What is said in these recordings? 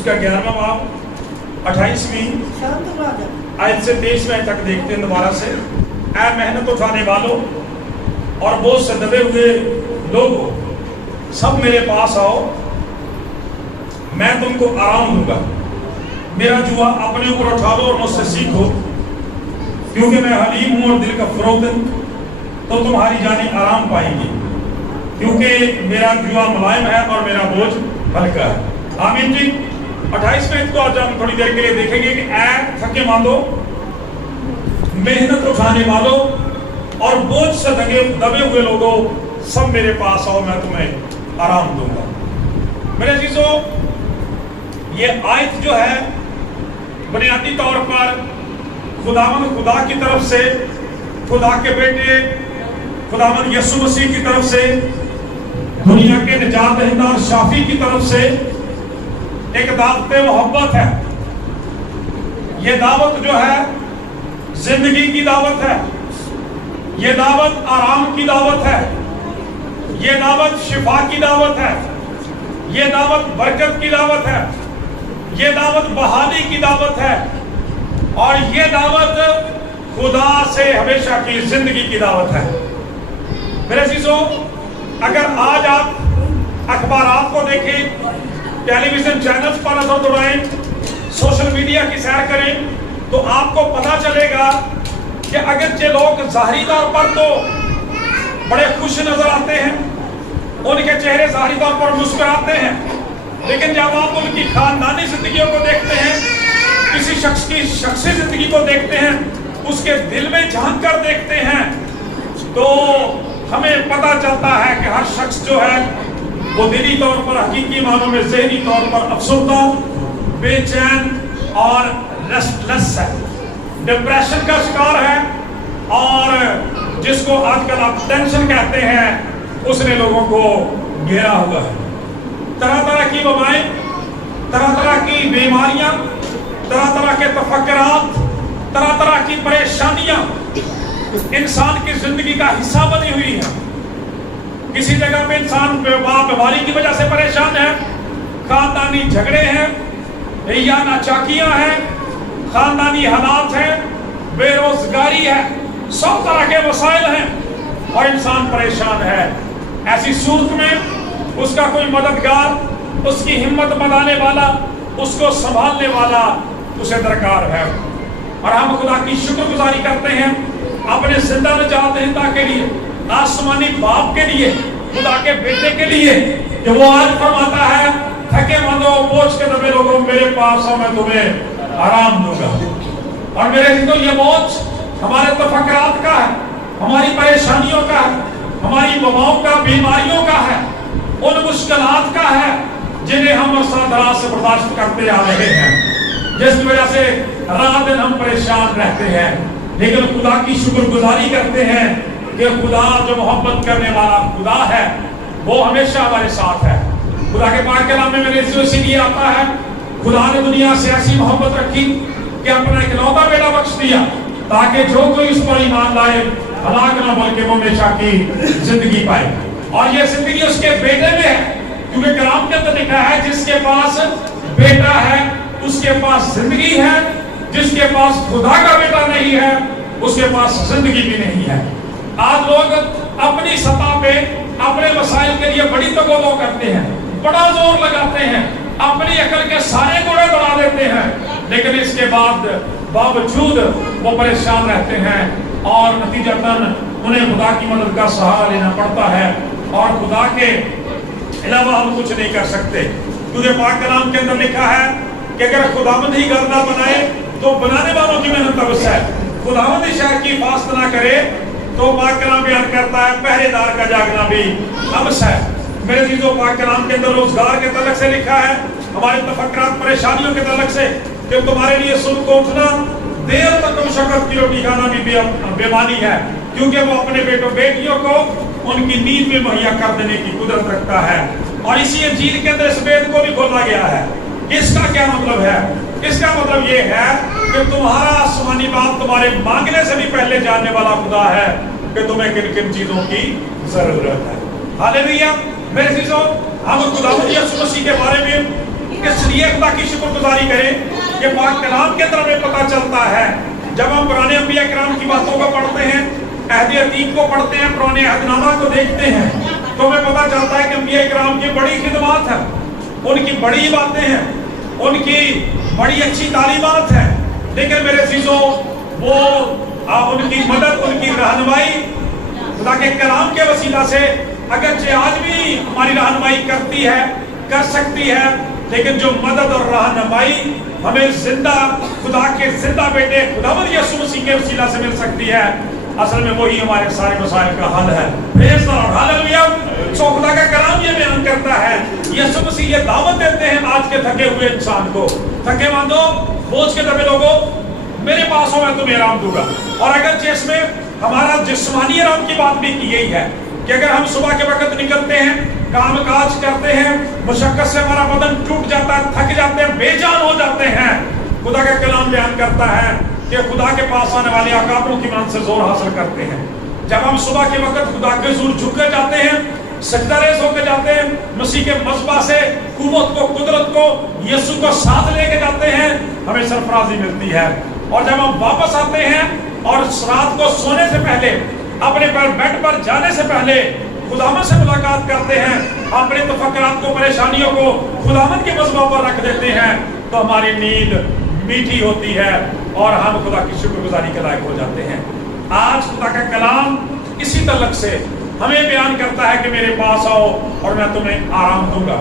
اس کا 11واں باب 28ویں آیت سے 23ویں تک دیکھتے ہیں دوبارہ سے. اے محنت اٹھانے والوں اور بوجھ سے دبے ہوئے لوگوں سب میرے پاس آؤ، میں تم کو آرام دوں گا. میرا جوا اپنے اوپر اٹھا لو اور مجھ سے سیکھو، کیونکہ میں حلیم ہوں اور دل کا فروتن، تو تمہاری جانیں آرام پائیں گی، کیونکہ میرا جوا ملائم ہے اور میرا بوجھ ہلکا ہے. آمین جی. 28ویں کو آج ہم تھوڑی دیر کے لیے دیکھیں گے کہ اے تھکے ماندو، محنت اٹھانے والوں اور بوجھ سے دبے ہوئے لوگوں سب میرے پاس آؤ، میں تمہیں آرام دوں گا. میرے عزیزو، یہ آیت جو ہے بنیادی طور پر خداوند خدا کی طرف سے، خدا کے بیٹے خداوند یسوع مسیح کی طرف سے، دنیا کے نجات دہندہ اور شافی کی طرف سے ایک دعوت محبت ہے. یہ دعوت جو ہے زندگی کی دعوت ہے، یہ دعوت آرام کی دعوت ہے، یہ دعوت شفا کی دعوت ہے، یہ دعوت برکت کی دعوت ہے، یہ دعوت بحالی کی دعوت ہے، اور یہ دعوت خدا سے ہمیشہ کی زندگی کی دعوت ہے. میرے عزیزو، اگر آج آپ اخبارات کو دیکھیں، ٹیلی ویژن چینلز پر نظر دوڑائیں، سوشل میڈیا کی سیر کریں، تو آپ کو پتہ چلے گا کہ اگرچہ لوگ ظاہری طور پر تو بڑے خوش نظر آتے ہیں، ان کے چہرے ظاہری طور پر مسکراتے ہیں، لیکن جب آپ ان کی خاندانی زندگیوں کو دیکھتے ہیں، کسی شخص کی شخصی زندگی کو دیکھتے ہیں، اس کے دل میں جھانک کر دیکھتے ہیں، تو ہمیں پتہ چلتا ہے کہ ہر شخص جو ہے وہ دلی طور پر، حقیقی معنوں میں ذہنی طور پر افسردہ، بے چین اور ریسٹلیس ہے، ڈپریشن کا شکار ہے، اور جس کو آج کل آپ ٹینشن کہتے ہیں، اس نے لوگوں کو گھیرا ہوا ہے. طرح طرح کی وبائیں، طرح طرح کی بیماریاں، طرح طرح کے تفکرات، طرح طرح کی پریشانیاں انسان کی زندگی کا حصہ بنی ہوئی ہیں. کسی جگہ پہ انسان بیماری کی وجہ سے پریشان ہے، خاندانی جھگڑے ہیں یا ناچاکیاں ہیں، خاندانی حالات ہیں، بے روزگاری ہے، سب طرح کے مسائل ہیں اور انسان پریشان ہے. ایسی صورت میں اس کا کوئی مددگار، اس کی ہمت بنانے والا، اس کو سنبھالنے والا اسے درکار ہے. اور ہم خدا کی شکر گزاری کرتے ہیں اپنے زندہ نجات دہندہ کے لیے، آسمانی باپ کے لیے، خدا کے بیٹے کے لیے، کہ وہ آج فرماتا ہے تھکے مندو بوجھ کے دبے لوگوں میرے پاس آؤ، میں تمہیں آرام دوں گا. اور میرے لیے تو یہ بوجھ ہمارے تفکرات کا ہے، ہماری پریشانیوں کا ہے، ہماری وباؤں کا، بیماریوں کا ہے، ان مشکلات کا ہے جنہیں ہم عرصہ دراز سے برداشت کرتے آ رہے ہیں، جس کی وجہ سے رات دن ہم پریشان رہتے ہیں. لیکن خدا کی شکر گزاری کرتے ہیں کہ خدا جو محبت کرنے والا خدا ہے وہ ہمیشہ ہمارے ساتھ ہے. خدا کے پاک کلام میں میرے اسی لیے آتا ہے، خدا نے دنیا سے ایسی محبت رکھی کہ اپنا اکلوتا بیٹا بخش دیا تاکہ جو کوئی اس پر ایمان لائے ہلاک نہ بلکہ وہ ہمیشہ کی زندگی پائے. اور یہ زندگی اس کے بیٹے میں ہے، کیونکہ کلام کے اندر لکھا ہے جس کے پاس بیٹا ہے اس کے پاس زندگی ہے، جس کے پاس خدا کا بیٹا نہیں ہے اس کے پاس زندگی بھی نہیں ہے. آج لوگ اپنی سطح پہ اپنے مسائل کے لیے بڑی تگودو کرتے ہیں، بڑا زور لگاتے ہیں، اپنی عقل کے سارے گوڑے بڑھا دیتے ہیں، لیکن اس کے بعد باوجود وہ پریشان رہتے ہیں اور نتیجتاً انہیں خدا کی مدد کا سہارا لینا پڑتا ہے، اور خدا کے علاوہ ہم کچھ نہیں کر سکتے. کیونکہ پاک کلام کے اندر لکھا ہے کہ اگر خداوند ہی گھر نہ بنائے تو بنانے والوں کی محنت تبس ہے، خداوند ہی شہر کی حفاظت نہ کرے تو پاک کلام بیان کرتا ہے پہرے دار کا جاگنا بھی ابس ہے. میرے عزیزو، پاک کلام کے اندر روزگار کے تعلق سے لکھا ہے، ہمارے تفکرات پریشانیوں کے تعلق سے، کہ تمہارے لیے صبح کو اٹھنا، دیر تک مشقت کی روٹی کھانا بھی بیمانی ہے، کیونکہ وہ اپنے بیٹوں بیٹیوں کو ان کی نیند میں مہیا کر دینے کی قدرت رکھتا ہے. اور اسی انجیل کے اندر اس بیت کو بھی کھولا گیا ہے. اس کا کیا مطلب ہے؟ اس کا مطلب یہ ہے کہ تمہارا آسمانی باپ تمہارے مانگنے سے بھی پہلے جاننے والا خدا ہے کہ تمہیں کن کن چیزوں کی ضرورت ہے. ہاللیلویا. میرے عزیزو، ہم خداوند یسوع مسیح کے بارے میں اس لیے خدا کی شکر گزاری کریں کہ پاک کلام کے اندر ہمیں پتہ چلتا ہے جب ہم پرانے انبیاء کرام کی باتوں کو پڑھتے ہیں، عہد عتیق کو پڑھتے ہیں، پرانے عہد نامہ کو دیکھتے ہیں، تو ہمیں پتہ چلتا ہے کہ انبیاء کرام کی بڑی خدمات ہیں، ان کی بڑی باتیں ہیں، ان کی بڑی اچھی تعلیمات ہیں، لیکن میرے عزیزوں وہ ان کی مدد، ان کی رہنمائی خدا کے کلام کے وسیلہ سے اگرچہ آج بھی ہماری رہنمائی کرتی ہے، کر سکتی ہے، لیکن جو مدد اور رہنمائی ہمیں زندہ خدا کے زندہ بیٹے خداوند یسوع مسیح کے وسیلہ سے مل سکتی ہے، اصل میں وہی ہمارے سارے مسائل کا حل ہے۔ پریز دی لارڈ، ہاللویا۔ سو خدا کا کلام یہ بیان کرتا ہے، یسوع مسیح یہ دعوت دیتے ہیں آج کے تھکے ہوئے انسان کو، تھکے ماندو، بوجھ کے دبے لوگوں، میرے پاس ہو، میں تمہیں آرام دوں گا۔ اور اگرچہ اس میں ہمارا جسمانی آرام کی بات بھی کی گئی ہے کہ اگر ہم صبح کے وقت نکلتے ہیں، کام کاج کرتے ہیں، مشقت سے ہمارا بدن ٹوٹ جاتا ہے، تھک جاتے ہیں، بے جان ہو جاتے ہیں، خدا کا کلام بیان کرتا ہے کہ خدا کے پاس آنے والے اکابروں کی مدد سے زور حاصل کرتے ہیں۔ جب ہم صبح کے وقت خدا کے حضور جھک کے جاتے ہیں، سجدہ ریز ہو کے جاتے ہیں، مسیح کے مذبح سے قوت کو، قدرت کو، یسوع کو ساتھ لے کے جاتے ہیں، ہمیں سرفرازی ملتی ہے۔ اور جب ہم واپس آتے ہیں اور رات کو سونے سے پہلے، اپنے بیڈ پر جانے سے پہلے خداوند سے ملاقات کرتے ہیں، اپنے تفکرات کو، پریشانیوں کو خداوند کے مذبح پر رکھ دیتے ہیں، تو ہماری نیند میٹھی ہوتی ہے اور ہم خدا کی شکر گزاری کے لائق ہو جاتے ہیں۔ آج خدا کا کلام اسی تعلق سے ہمیں بیان کرتا ہے کہ میرے پاس آؤ اور میں تمہیں آرام دوں گا۔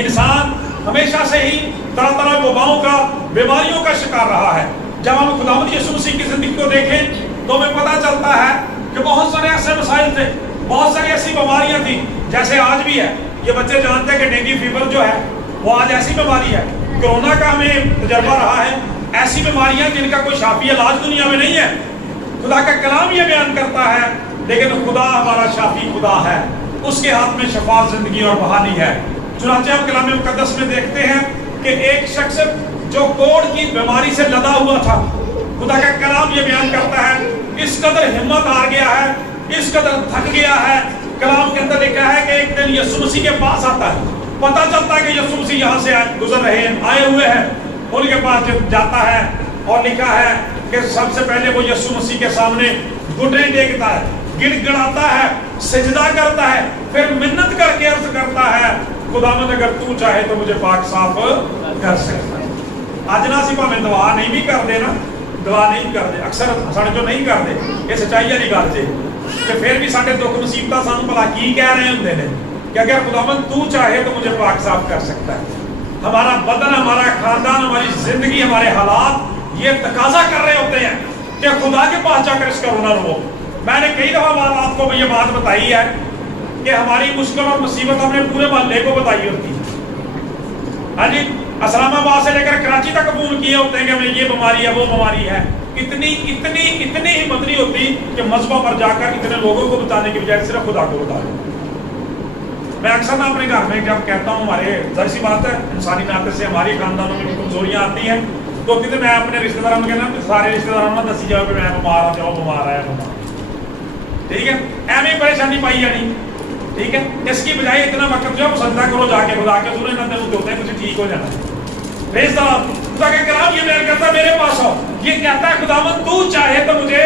انسان ہمیشہ سے ہی طرح طرح وباؤں کا، بیماریوں کا شکار رہا ہے۔ جب ہم خداوند یسوع مسیح کی زندگی کو دیکھیں تو ہمیں پتہ چلتا ہے کہ بہت سارے ایسے مسائل تھے، بہت ساری ایسی بیماریاں تھیں، جیسے آج بھی ہے۔ یہ بچے جانتے ہیں کہ ڈینگی فیور جو ہے وہ آج ایسی بیماری ہے، کرونا کا ہمیں تجربہ رہا ہے، ایسی بیماریاں جن کا کوئی شافی علاج دنیا میں نہیں ہے۔ خدا کا کلام یہ بیان کرتا ہے، لیکن خدا ہمارا شافی خدا ہے، اس کے ہاتھ میں شفا، زندگی اور بحالی ہے۔ چنانچہ ہم کلام مقدس میں دیکھتے ہیں کہ ایک شخص جو کوڑ کی بیماری سے لدا ہوا تھا، خدا کا کلام یہ بیان کرتا ہے اس قدر ہمت ہار گیا ہے، اس قدر تھک گیا ہے۔ کلام کے اندر لکھا ہے کہ ایک دن یسوع مسیح کے پاس آتا ہے، پتہ چلتا ہے کہ یسوع مسیح یہاں سے گزر رہے ہیں، آئے ہوئے ہیں، ان کے پاس جاتا ہے اور لکھا ہے کہ سب سے پہلے وہ یسوع مسیح کے سامنے گھٹنے ٹیکتا ہے، گڑ گڑاتا ہے، سجدہ کرتا ہے، پھر منت کر کے عرض کرتا ہے، خداوند اگر تو چاہے تو مجھے پاک صاف کر سکتا ہے۔ اج نہ اسی بھاویں دعا نہیں بھی کر دے نا، دعا نہیں کر دے، اکثر ساڈے چوں نہیں کر دے، یہ سچائی والی گل جے، کہ پھر بھی ساڈے دکھ مصیبتاں سانوں بھلا کی کہہ رہے ہوندے نے کہ اگر خداوند تو چاہے تو مجھے پاک صاف کر سکتا ہے۔ ہمارا بدن، ہمارا خاندان، ہماری زندگی، ہمارے حالات یہ تقاضا کر رہے ہوتے ہیں کہ خدا کے پاس جا کر اس کا ہنر ہو۔ میں نے کئی دفعہ آپ کو یہ بات بتائی ہے کہ ہماری مشکل اور مصیبت ہم نے پورے محلے کو بتائی ہوتی ہے۔ ہاں جی، اسلام آباد سے لے کر کراچی تک فون کیے ہوتے ہیں کہ ہمیں یہ بیماری ہے، وہ بیماری ہے۔ اتنی ہمت نہیں ہوتی کہ مذبح پر جا کر اتنے لوگوں کو بتانے کی بجائے صرف خدا کو بتا دیں۔ میں اکثر نہ اپنے گھر میں جب کہتا ہوں، ہمارے ظاہر سی بات ہے انسانی ناطے سے ہماری خاندانوں میں کمزوریاں آتی ہیں، تو کہتے میں اپنے رشتے داروں میں کہنا سارے رشتے داروں میں دسی جاؤ کہ میں بیمار ہوں، جو بیمار ہے ٹھیک ہے، ایویں پریشانی پائی جانی، ٹھیک ہے۔ اس کی بجائے اتنا وقت جو ہے سجدہ کرو جا کے خدا کے سورے نہ دل ہوتے ہیں کچھ ٹھیک ہو جانا۔ پریز دی لارڈ، خدا کا کلام یہ بیان کرتا ہے میرے پاس آؤ، یہ کہتا ہے خداوند تو چاہے تو مجھے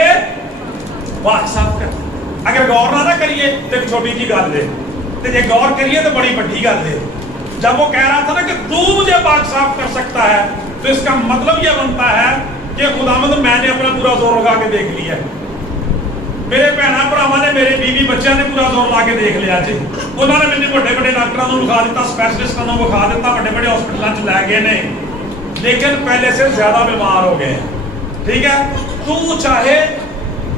پاک صاف کر۔ اگر غور نہ کریے تو ایک چھوٹی جی گل ہے، تو جے غور کریے تو بڑی بڑی گل ہے۔ جب وہ کہہ رہا تھا نا کہ تو مجھے پاک صاف کر سکتا ہے، تو اس کا مطلب یہ بنتا ہے کہ خداوند میں نے اپنا پورا زور لگا کے دیکھ لیا، میرے بہناں بھراواں نے، میرے بیوی بچیاں نے پورا زور لا کے دیکھ لیا جی۔ انہوں نے مجھے بڑے بڑے ڈاکٹروں کو بخا دیتا، سپیشلسٹوں کو بخا دیتا، بڑے بڑے ہاسپٹلوں چ لے گئے نے، لیکن پہلے سے زیادہ بیمار ہو گئے، ٹھیک ہے۔ تو چاہے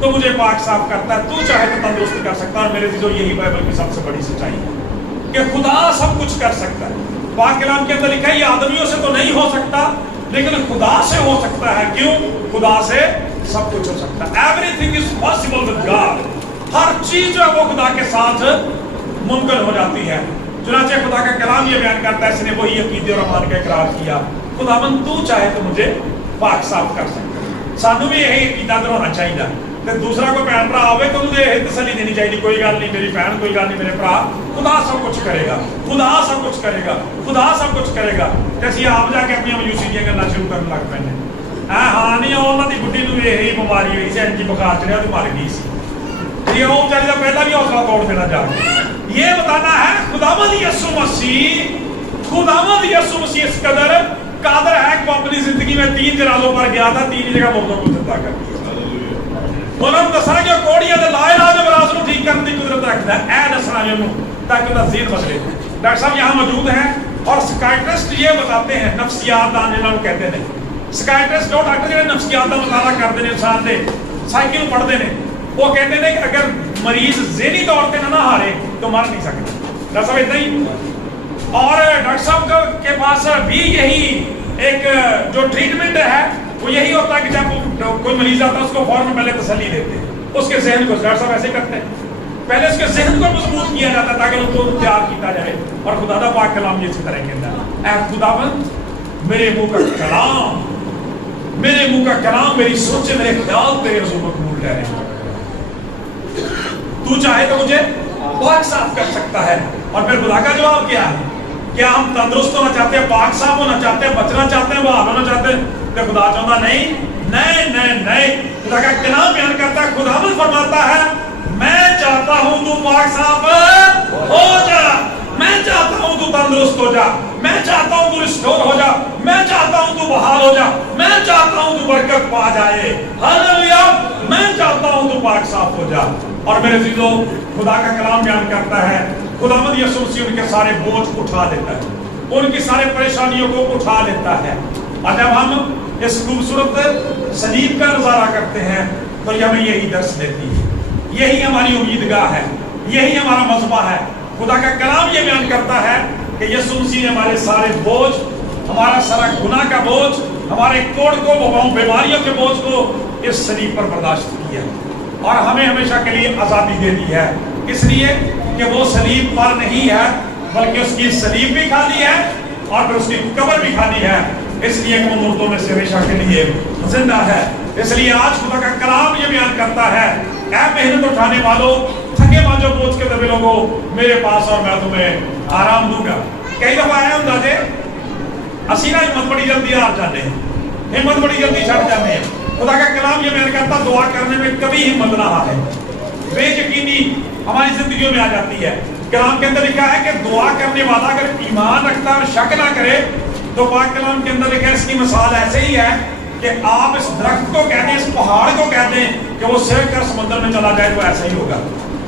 تو مجھے پاک صاف کرتا ہے، تو چاہے تو تندرست کر سکتا ہے۔ اور میرے عزیزو یہی بائبل کی سب سے بڑی سچائی ہے کہ خدا سب کچھ کر سکتا ہے۔ پاک کلام کے اندر لکھا ہے یہ آدمیوں سے تو نہیں ہو سکتا لیکن خدا سے ہو سکتا ہے۔ کیوں؟ خدا سے سب کچھ ہو سکتا ہے۔ Everything is possible with God۔ ہر چیز جو ہے وہ خدا کے ساتھ ممکن ہو جاتی ہے۔ چنانچہ خدا کا کلام یہ بیان کرتا ہے، اس نے وہی عقیدے اور ایمان کا اقرار کیا، خداوند تو چاہے تو مجھے پاک صاف کر سکتا ہے۔ سانوں بھی یہی عقیدہ ہونا چاہیے تے دوسرا کوئی بہن بھرا آوے تو انہیں یہ تسلی دینی چاہیے کوئی گل نہیں میری بہن کوئی گل نہیں میرے بھرا خدا سب کچھ کرے گا خدا سب کچھ کرے گا خدا سب کچھ کرے گا تے اسی آپ جا کے اپنی مایوسی دیاں گلاں شروع کرن لگ پے نے ہاں نہیں انہاں دی بڈھی نوں یہی بیماری ہوئی سی انج بخار چڑھیا تے مر گئی سی یہ وہ بیچاری دا پہلا بھی حوصلہ توڑ دینا جا یہ بتانا ہے خداوند یسوع مسیح اس قدر قادر ہے کہ وہ اپنی زندگی میں 3 جنازوں پر گیا تھا 3 جگہ مردوں کو زندہ کر دیا انہوں نے دسنا کہ کوڑیاں دے لا علاج امراض کو ٹھیک کرنے کی قدرت رکھتا ہے اے دسنا انہوں تاکہ انہاں ذہن بدلے ڈاکٹر صاحب یہاں موجود ہیں اور سکائٹرسٹ یہ بتاتے ہیں نفسیات دان جنہاں کو کہتے ہیں سکائٹرسٹ جو ڈاکٹر جڑے نفسیات دا مطالعہ کرتے ہیں انسان دے سائیکل پڑھتے ہیں وہ کہتے ہیں کہ اگر مریض ذہنی طور پہ نہ ہارے تو مر نہیں سکتا ڈاکٹر صاحب اتنا ہی اور ڈاکٹر صاحب کے پاس بھی یہی ایک جو ٹریٹمنٹ ہے وہ یہی ہوتا ہے کہ جب کوئی مریض آتا ہے اس کو فوراً پہلے تسلی دیتے ہیں اس کے ذہن کو ڈاکٹر صاحب ایسے کرتے ہیں پہلے اس کے ذہن کو مضبوط کیا جاتا ہے تاکہ اس کو تیار کیا جائے اور خدا دا پاک کلام یہ اسی طرح کہتا ہے اے خداوند میرے منہ کا کلام میری سوچیں میرے خیال تیرے حضور مقبول ٹھہرے تو چاہے تو مجھے پاک صاف کر سکتا ہے اور پھر خدا کا جواب کیا ہے کیا ہم تندرست ہونا چاہتے ہیں پاک صاف ہونا چاہتے ہیں بچنا چاہتے ہیں بحال ہونا چاہتے ہیں کہ خدا چاہتا نہیں خدا کا کلام بیان کرتا ہے خداوند فرماتا ہے میں چاہتا ہوں تو پاک صاف ہو جا میں چاہتا ہوں تو تندرست ہو جا میں چاہتا ہوں تو ریسٹور ہو جا میں چاہتا ہوں تو بحال ہو جا میں چاہتا ہوں تو برکت پا جائے ہاللویا میں چاہتا ہوں تو پاک صاف ہو جا اور میرے عزیزو خدا کا کلام بیان کرتا ہے خداوند یسوع مسیح ان کے سارے بوجھ اٹھا دیتا ہے ان کی سارے پریشانیوں کو اٹھا لیتا ہے اور جب ہم اس خوبصورت صلیب کا نظارہ کرتے ہیں تو یہ ہمیں یہی درس دیتی ہے یہی ہماری امیدگاہ ہے یہی ہمارا مذہبہ ہے خدا کا کلام یہ بیان کرتا ہے کہ یسوع مسیح نے ہمارے سارے بوجھ ہمارا سارا گناہ کا بوجھ ہمارے کوڑ کو بیماریوں کے بوجھ کو اس صلیب پر برداشت کیا اور ہمیں ہمیشہ کے لیے آزادی دے دی ہے اس لیے کہ وہ صلیب پر نہیں ہے بلکہ اس کی صلیب بھی خالی ہے اور پھر اس کی قبر بھی خالی ہے اس لیے کہ وہ مردوں میں سے ہمیشہ کے لیے زندہ ہے اس لیے آج خدا کا کلام یہ بیان کرتا ہے اے محنت اٹھانے والوں تھکے مانجو بوجھ کے دبے لوگوں میرے پاس اور میں تمہیں آرام دوں گا کئی دفعہ آیا ہوں داجے اسی نہ ہمت بڑی جلدی ہار جاتے ہیں ہمت بڑی جلدی چھڑ جاتے ہیں خدا کا کلام یہ بیان کرتا دعا کرنے میں کبھی ہمت نہ ہارے بے یقینی ہماری زندگیوں میں آ جاتی ہے کلام کے اندر لکھا ہے کہ دعا کرنے والا اگر ایمان رکھتا اور شک نہ کرے تو پاک کلام کے اندر لکھا ہے اس کی مثال ایسے ہی ہے کہ آپ اس درخت کو کہتے ہیں اس پہاڑ کو کہتے ہیں کہ وہ سر کر سمندر میں چلا جائے تو ایسا ہی ہوگا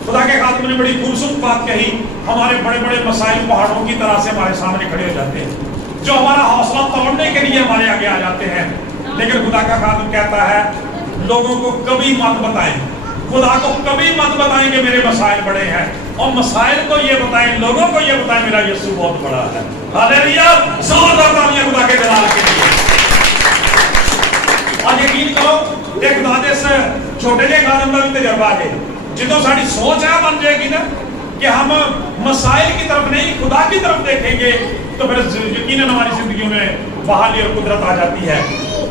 خدا کے خادم نے بڑی خوبصورت بات کہی ہمارے بڑے بڑے مسائل پہاڑوں کی طرح سے ہمارے سامنے کھڑے ہو جاتے ہیں جو ہمارا حوصلہ توڑنے کے لیے ہمارے آگے آ جاتے ہیں لیکن خدا کا خادم کہتا ہے لوگوں کو کبھی مت بتائیں خدا کو کبھی مت بتائیں کہ میرے مسائل بڑے ہیں اور مسائل کو یہ بتائیں لوگوں کو یہ بتائیں میرا یسوع بہت بڑا ہے ہاللویا زوردار تالیاں خدا کے جلال کے لیے اور یقین کرو ایک خدا دے سے چھوٹے جے خادم دا بھی تجربہ ہے جدوں ساری سوچ ہے بن جائے گی نا کہ ہم مسائل کی طرف نہیں خدا کی طرف دیکھیں گے تو پھر یقیناً ہماری زندگیوں میں بحالی اور قدرت آ جاتی ہے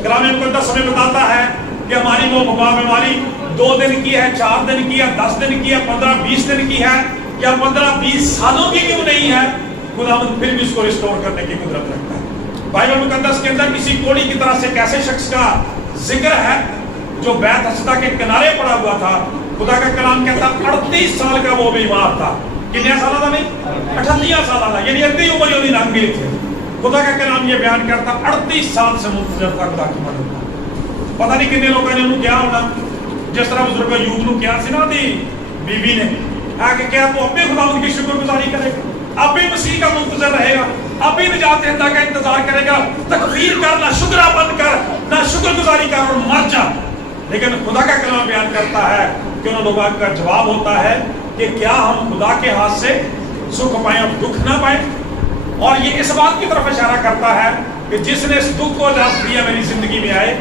کلام مقدس ہمیں بتاتا ہے کہ ہماری وہ بیماری 2 دن کی ہے 4 دن کی ہے 10 دن کی ہے 15-20 دن کی ہے یا 15-20 سالوں کی کیوں نہیں ہے خداوند پھر بھی اس کو ریسٹور کرنے کی قدرت رکھتا ہے بائبل مقدس کے اندر کسی کوڑی کی طرح سے کیسے شخص کا ذکر ہے جو بیت حسدہ کے کنارے پڑا ہوا تھا خدا کا کلام کہتا 38 سال کا وہ بیمار تھا کتنے سالہ تھا نہیں 38 سالہ تھا یعنی اتنی عمر یونی لنگ گئی تھی خدا کا کلام یہ بیان کرتا 38 سال سے منتظر تھا خدا کی مدد پتہ نہیں کتنے لوگوں نے انہوں کیا ہونا جس طرح بزرگ ایوب نو کیا سی نا دی بیوی نے کہ کیا تو اب بھی خداوند کی شکر گزاری کرے گا اب بھی مسیح کا منتظر رہے گا اب بھی نجات دہندہ کا انتظار کرے گا تکبیر کر نہ شکرہ بند کر نہ شکر گزاری کر اور مر جا لیکن خدا کا کلام بیان کرتا ہے کہ ان لوگوں کا جواب ہوتا ہے کہ کیا ہم خدا کے ہاتھ سے سکھ پائیں اور دکھ نہ پائیں اور یہ اس بات کی طرف اشارہ کرتا ہے کہ جس نے اس دکھ کو اجازت دیا میری زندگی میں آئے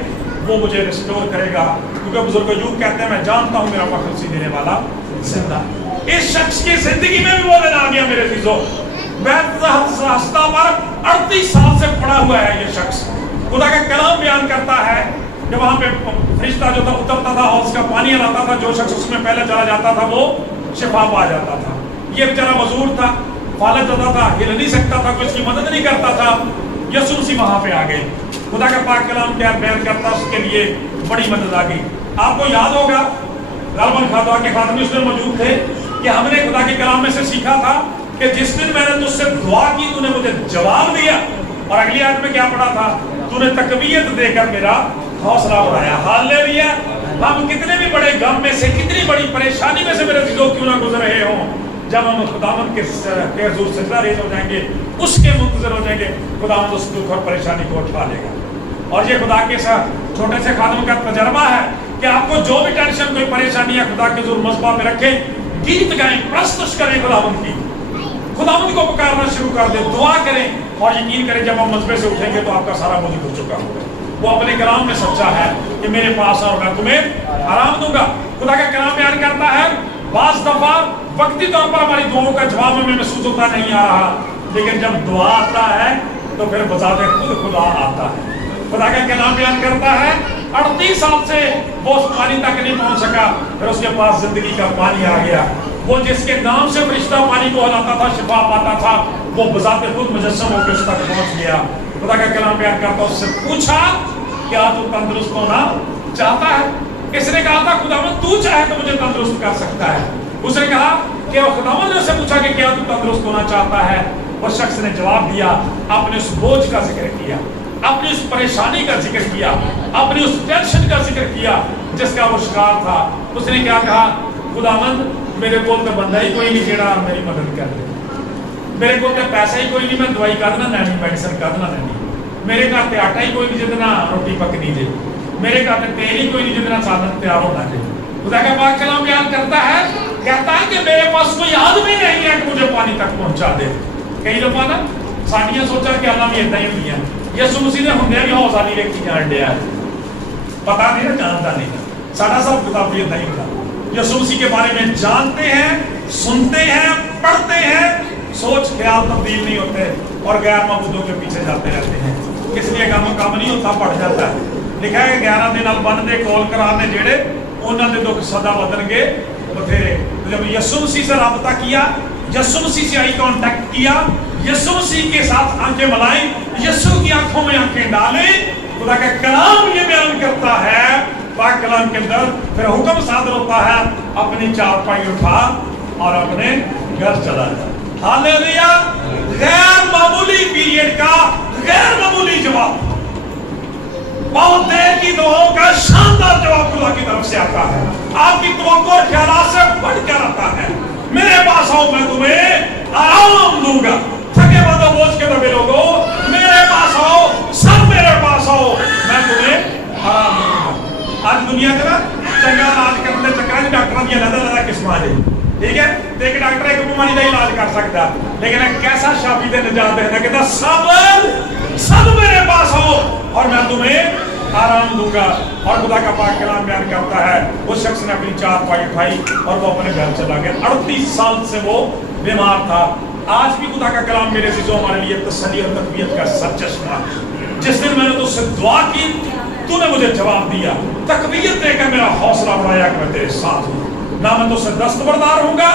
وہ مجھے ریسٹور کرے گا کیونکہ بزرگ ایوب کہتے ہیں میں جانتا ہوں میرا مخلصی دینے والا زندہ اس شخص کی زندگی میں بھی وہ دن آ گیا میرے عزیزو بیت حسدہ پر 38 سال سے پڑا ہوا ہے یہ شخص خدا کا کلام بیان کرتا ہے کہ وہاں پہ فرشتہ جو تھا اترتا تھا اور اس کا پانی لاتا تھا، جو شخص اس میں پہلے چلا جاتا تھا وہ شفا پا جاتا تھا. یہ بیچارہ مزدور تھا، فالج ہوتا تھا، ہل نہیں سکتا تھا، کوئی اس کی مدد نہیں کرتا تھا. یسوع مسیح وہاں پہ آ گئے. خدا کا پاک کلام کیا بیان کرتا، اس کے لیے بڑی مدد آ گئی. آپ کو یاد ہوگا غالباً خدا کے خاتمی اس میں موجود تھے کہ ہم نے خدا کے کلام میں سے سیکھا تھا کہ جس دن میں نے تجھ سے دعا کی تو نے مجھے جواب دیا، اور اگلی آیت میں کیا پڑھا تھا؟ تو نے تقویت دے کر میرا حوصلہ بڑھایا. ہاللیلویا. ہم کتنے بھی بڑے غم میں سے، کتنی بڑی پریشانی میں سے میرے عزیزو کیوں نہ گزر رہے ہوں، جب ہم خداوند کے حضور سجدہ ریز ہو جائیں گے، اس کے منتظر ہو جائیں گے، خداوند اس دکھ اور پریشانی کو اٹھا لے گا. اور یہ خدا کے ساتھ چھوٹے سے خادم کا تجربہ ہے کہ آپ کو جو بھی ٹینشن، کوئی پریشانی ہے، خدا کے حضور مذبح پہ رکھیں، گیت گائیں، پرستش کریں خداوند کی، خداوند کو پکارنا شروع کر دیں، دعا کریں، اور یقین کریں جب ہم مذبح سے اٹھیں گے تو آپ کا سارا بوجھ اٹھ چکا ہوگا. وہ اپنے کلام میں سچا ہے کہ میرے پاس اور میں تمہیں آرام دوں گا. خدا کا کلام بیان کرتا ہے بعض دفعہ وقتی طور پر ہماری دعاؤں کا جواب ہمیں محسوس ہوتا نہیں آ رہا، لیکن جب دعا آتا ہے تو پھر بذات خود خدا آتا ہے. خدا کا کلام بیان کرتا ہے 38 سال سے وہ اس پانی تک نہیں پہنچ سکا، پھر اس کے پاس زندگی کا پانی آ گیا. وہ جس کے نام سے فرشتہ پانی کو ہلاتا تھا، شفا پاتا تھا، وہ بذات خود مجسم ہو کے اس تک پہنچ گیا. خدا کا کلام بیان کرتا ہے، اس سے پوچھا کیا تو تندرست ہونا چاہتا ہے؟ اس نے کہا تھا خداوند تو چاہے تو مجھے تندرست کر سکتا ہے. اس نے کہا کہ خداوند نے اس سے پوچھا کہ کیا تو تندرست ہونا چاہتا ہے؟ اس شخص نے جواب دیا، اپنے اس بوجھ کا ذکر کیا، اپنی اس پریشانی کا ذکر کیا، اپنی اس ٹینشن کا ذکر کیا جس کا وہ شکار تھا. اس نے کیا کہا؟ خداوند میرے کول تے بندہ ہی کوئی نہیں جیڑا میری مدد کر دے، میرے کول تے پیسہ ہی کوئی نہیں، میں دوائی کدنا لینی، میڈیسن کدنا لینی، میرے گھر تے آٹا ہی کوئی نہیں جتنا روٹی پکنی دے، میرے گھر تے تیل ہی کوئی نہیں جتنا سادن تیار ہونا دے. خدا کا پاک کلام بیان کرتا ہے، کہتا ہے کہ میرے پاس کوئی آدمی نہیں ہے کہ مجھے پانی تک پہنچا دے. کئی دفعہ نا ساڈیاں سوچا کہ اللہ بھی اتنا ہی ہوئی ہے. یسوع مسیح نے ہندے بھی حوصلہ نہیں رکھی جان ڈیا، پتا نہیں نا، جانتا نہیں، ساڈا سب کتاب بھی اتنا ہی ہوتا. یسوع مسیح کے بارے میں جانتے ہیں، سنتے ہیں، پڑھتے ہیں، سوچ خیال تبدیل نہیں ہوتے اور غیر معبودوں کے پیچھے جاتے رہتے ہیں. اس لیے کام نہیں ہوتا، پڑ جاتا ہے. لکھا ہے 11 دن بن دے کول کرانے جڑے انہوں نے دکھ سدا بدل گے بتھیرے. جب یسوع مسیح سے رابطہ کیا، یسوع مسیح سے آئی کانٹیکٹ کیا، یسوع مسیح کے ساتھ آنکھیں ملائی، یسوع کی آنکھوں میں آنکھیں ڈالیں، خدا کا کلام یہ بیان کرتا ہے پاک کلام کے اندر پھر حکم صادر ہوتا ہے، اپنی چارپائی اٹھا اور اپنے گھر چلا جا. ہاللیلویا. غیر معمولی پیریڈ کا غیر معمولی جواب، بہت دیر کی دعاؤں کا شاندار جواب خدا کی طرف سے آتا ہے. آپ کی توقع اور خیالات سے بڑھ کر آتا ہے. میرے پاس آؤ میں تمہیں آرام دوں گا. تھکے بندو بوجھ کے دبے لوگوں میرے پاس آؤ، سب میرے پاس آؤ، میں تمہیں آرام دوں گا. آج دنیا کے نا چنگا علاج کرتے چکر ڈاکٹر کی الگ الگ قسم آ جائے، ٹھیک ہے. ایک ڈاکٹر ایک بیماری کا علاج کر سکتا، لیکن ایک کیسا شافی دے نجات دینا کہتا سب میرے پاس آؤ اور میں تمہیں آرام دوں گا. اور خدا کا پاک کلام بیان کرتا ہے اس شخص نے اپنی چارپائی اٹھائی اور وہ اپنے گھر چلا گیا. 38 سال سے وہ بیمار تھا. آج بھی خدا کا کلام میرے عزیزوں ہمارے لیے تسلی اور تقویت کا سرچشمہ. جس دن میں نے تجھ سے دعا کی تو نے مجھے جواب دیا، تقویت دے کر میرا حوصلہ بڑھایا کہ میں تیرے ساتھ ہوں. نہ میں تجھ سے دستبردار ہوں گا،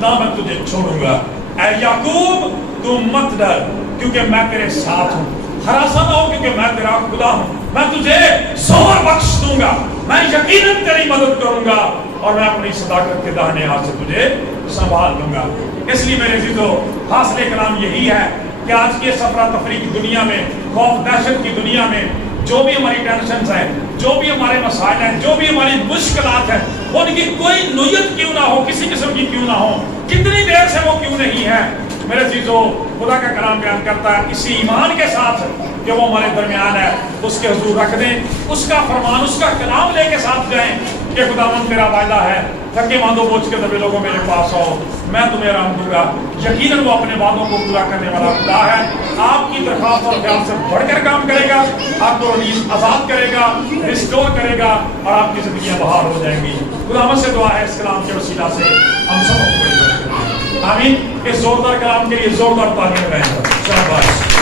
نہ میں تجھے چھوڑوں گا. اے یعقوب تو مت ڈر کیونکہ میں تیرے ساتھ ہوں. ہراساں نہ ہو کیونکہ میں تیرا خدا ہوں. میں تجھے زور بخش دوں گا، میں یقیناً تیری مدد کروں گا اور میں اپنی صداقت کے داہنے ہاتھ سے تجھے سنبھال لوں گا. اس لیے میرے عزیزو حاصل کلام یہی ہے کہ آج کی سفرہ تفریح کی دنیا میں، خوف دہشت کی دنیا میں، جو بھی ہماری ٹینشنز ہیں، جو بھی ہمارے مسائل ہیں، جو بھی ہماری مشکلات ہیں، ان کی کوئی نوعیت کیوں نہ ہو، کسی قسم کی کیوں نہ ہو، کتنی دیر سے وہ کیوں نہیں ہے، میرے عزیزو خدا کا کلام بیان کرتا ہے اسی ایمان کے ساتھ کہ وہ ہمارے درمیان ہے، اس کے حضور رکھ دیں، اس کا فرمان، اس کا کلام لے کے ساتھ جائیں کہ خداوند تیرا وعدہ ہے، تھکے باندھو بوجھ کے دبے لوگوں میرے پاس آؤ، میں تمہیں آرام دوں گا. یقیناً وہ اپنے وعدوں کو پورا کرنے والا خدا ہے. آپ کی درخواست اور خیال سے بڑھ کر کام کرے گا، آپ کو آزاد کرے گا، ریسٹور کرے گا اور آپ کی زندگیاں بحال ہو جائیں گی. خداوند سے دعا ہے اس کلام کے وسیلہ سے ہم سب کو بڑی برکت دے. آمین. اس زوردار کلام کے لیے زوردار تعلیم رہے. شاباش.